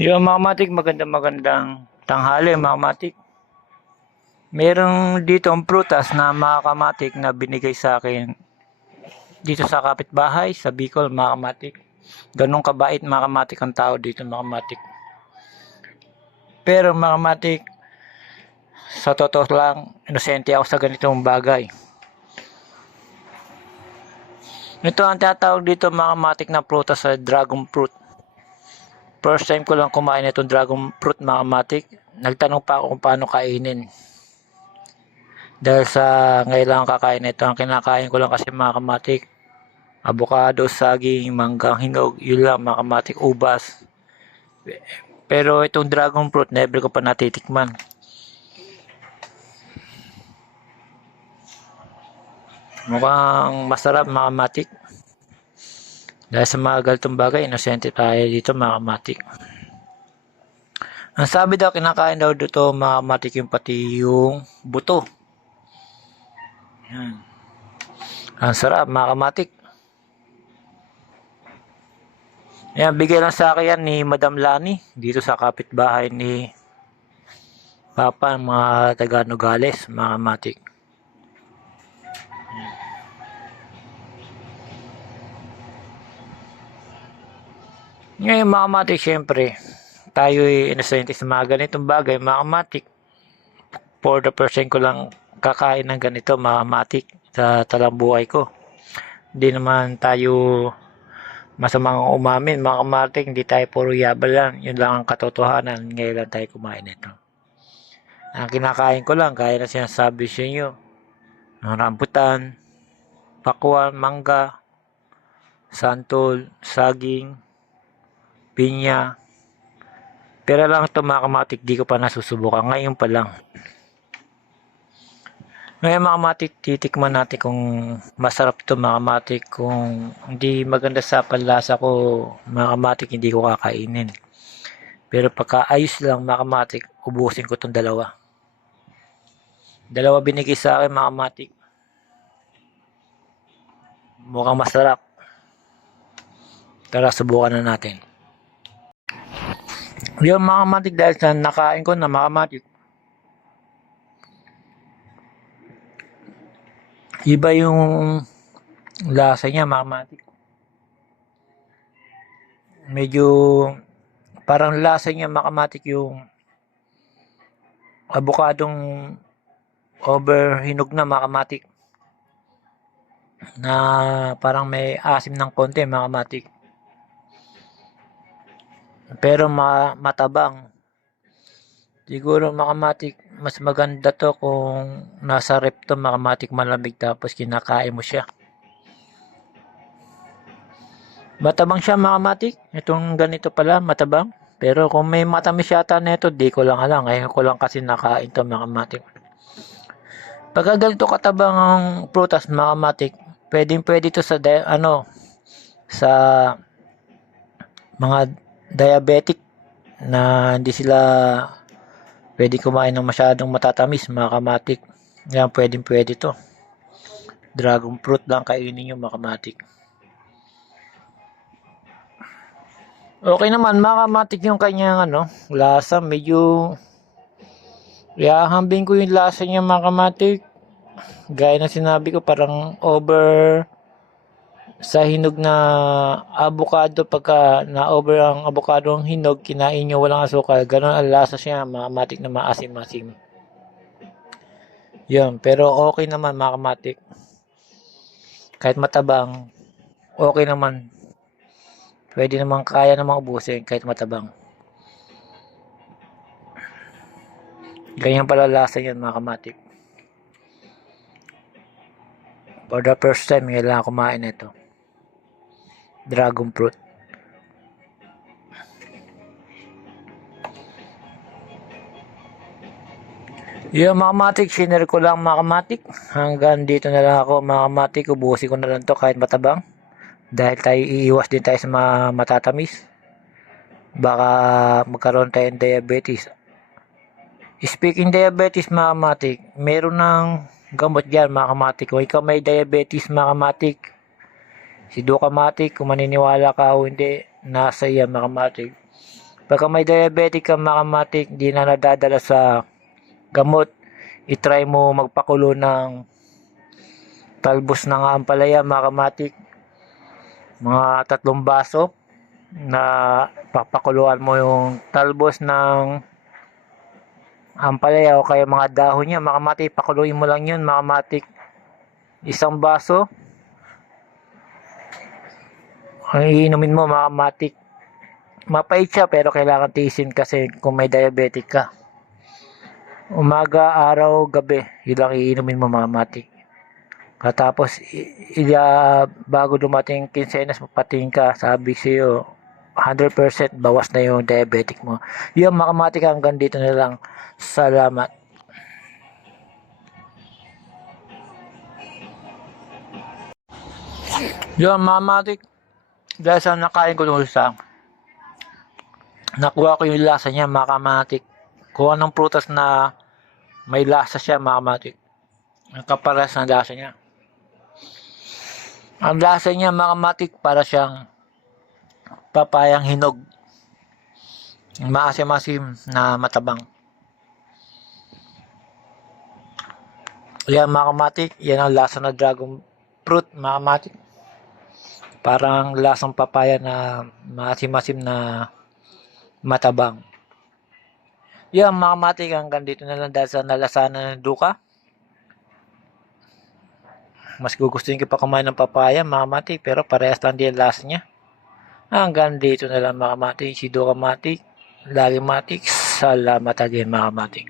Yung mga matik, magandang tanghali mga matik. Merong dito ang prutas na mga kamatik na binigay sa akin dito sa kapitbahay sa Bicol mga kamatik. Ganun kabait mga kamatik ang tao dito mga kamatik. Pero mga kamatik, sa totoo lang, inosente ako sa ganitong bagay. Ito ang tinatawag dito mga kamatik na prutas sa dragon fruit. First time ko lang kumain itong dragon fruit mga kamatik. Nagtanong pa ako kung paano kainin. Dahil sa ngayon lang kakain ito, ang kinakain ko lang kasi mga kamatik, avocado, saging, manggang hinog, yun lang mga kamatik, ubas. Pero itong dragon fruit, never ko pa natitikman. Mukhang masarap mga kamatik. Dahil sa mga galtong bagay, inosente tayo dito mga kamatik. Ang sabi daw, kinakain daw dito mga kamatik yung pati yung buto. Yan. Ang sarap mga kamatik. Yan, bigay lang sa akin yan ni Madam Lani dito sa kapitbahay ni Papa, mga taga Nogales, mga kamatik. Ngayon mga kamatik, syempre, tayo'y inosente sa mga ganitong bagay, mga kamatik. For the percent ko lang kakain ng ganito, mga kamatik, sa talang buhay ko. Hindi naman tayo masamang umamin, mga kamatik, hindi tayo puro yabal lang. Yun lang ang katotohanan, ngayon lang tayo kumain nito. Ang kinakain ko lang, kaya na sinasabi sa inyo, ng rambutan, pakwan, mangga, santol, saging, pinya. Pero lang ito mga kamatik, di ko pa nasusubukan. Ngayon pa lang. Ngayon mga kamatik, titikman natin kung masarap ito mga kamatik. Kung hindi maganda sa panlasa ko, mga kamatik, hindi ko kakainin. Pero pagka ayos lang mga kamatik, ubusin ko itong dalawa. Dalawa binigay sa akin mga kamatik. Mukhang masarap. Tara, subukan na natin. Yung mga kamatik, dahil sa nakain ko na mga kamatik, iba yung lasa niya mga kamatik. Medyo parang lasa niya mga kamatik yung abukadong overhinog na mga kamatik. Na parang may asim ng konti mga kamatik. Pero matabang. Siguro mga kamatik, mas maganda to kung nasa rep to mga kamatik, malamig, tapos kinakain mo siya. Matabang siya mga kamatik. Itong ganito pala, matabang. Pero kung may matamis yata nito, di ko lang alam. Ngayon ko lang kasi nakain to mga kamatik. Pagka ganito katabang ang prutas mga kamatik, pwede to sa sa mga diabetic na hindi sila pwede kumain ng masyadong matatamis mga kamatik. Yan, pwede to. Dragon fruit lang kainin nyo mga kamatik. Okay naman mga kamatik yung kanyang lasa. Medyo ihahambing ko yung lasa niya mga kamatik. Gaya na sinabi ko, parang over sa hinog na avocado. Pagka na-over ang avocado ang hinog, kinain nyo walang asukal. Ganon ang lasa siya mga kamatik, na maasim-asim. Yun, pero okay naman mga kamatik. Kahit matabang, okay naman. Pwede naman, kaya namang ubusin kahit matabang. Ganyan pala lasa yan mga kamatik. For the first time, ngayon lang kumain ito. Dragon fruit. Yung mga kamatik, shinare ko lang mga kamatik. Hanggang dito na lang ako mga kamatik. Ubusin ko na lang to kahit matabang. Dahil tayo iiwas din tayo sa mga matatamis. Baka magkaroon tayo ng diabetes. Speaking diabetes mga kamatik, meron ng gamot dyan mga kamatik. Kung ikaw may diabetes mga kamatik, si Ducamatic, kung maniniwala ka o hindi, nasa iya mga kamatik. Pagka may diabetic ka mga kamatik, di na nadadala sa gamot, itry mo magpakulo ng talbos ng ampalaya mga kamatik, mga 3 baso na papakuluan mo yung talbos ng ampalaya o kaya mga dahon niya mga kamatik, pakuluin mo lang yun mga kamatik, 1 baso ang iinumin mo mga kamatik. Mapait siya pero kailangan tiisin kasi kung may diabetic ka. Umaga, araw, gabi, yun lang iinumin mo mga kamatik. Katapos, bago dumating kinsenas mapatingin ka, sabi sa'yo, 100% bawas na yung diabetic mo. Yung mga kamatik, hanggang dito na lang. Salamat. Yung mga kamatik, dahil sa nakain ko nung isa, nakuha ko yung lasa niya mga kamatik. Kung anong prutas na may lasa siya mga kamatik, ang kaparas na lasa niya. Ang lasa niya mga kamatik para siyang papayang hinog. Maasim-asim na matabang. Yan mga kamatik, yan ang lasa na dragon fruit mga kamatik. Parang lasang papaya na maasim-asim na matabang. Yan mga kamatik, hanggang dito na lang dahil sa nalasanan ng duka. Mas gugustuhin ko pa kumain ng papaya mga kamatik, pero parehas lang din ang lasa niya. Hanggang dito na lang mga kamatik, si Duka Matik, lagi matik, salamat again mga kamatik.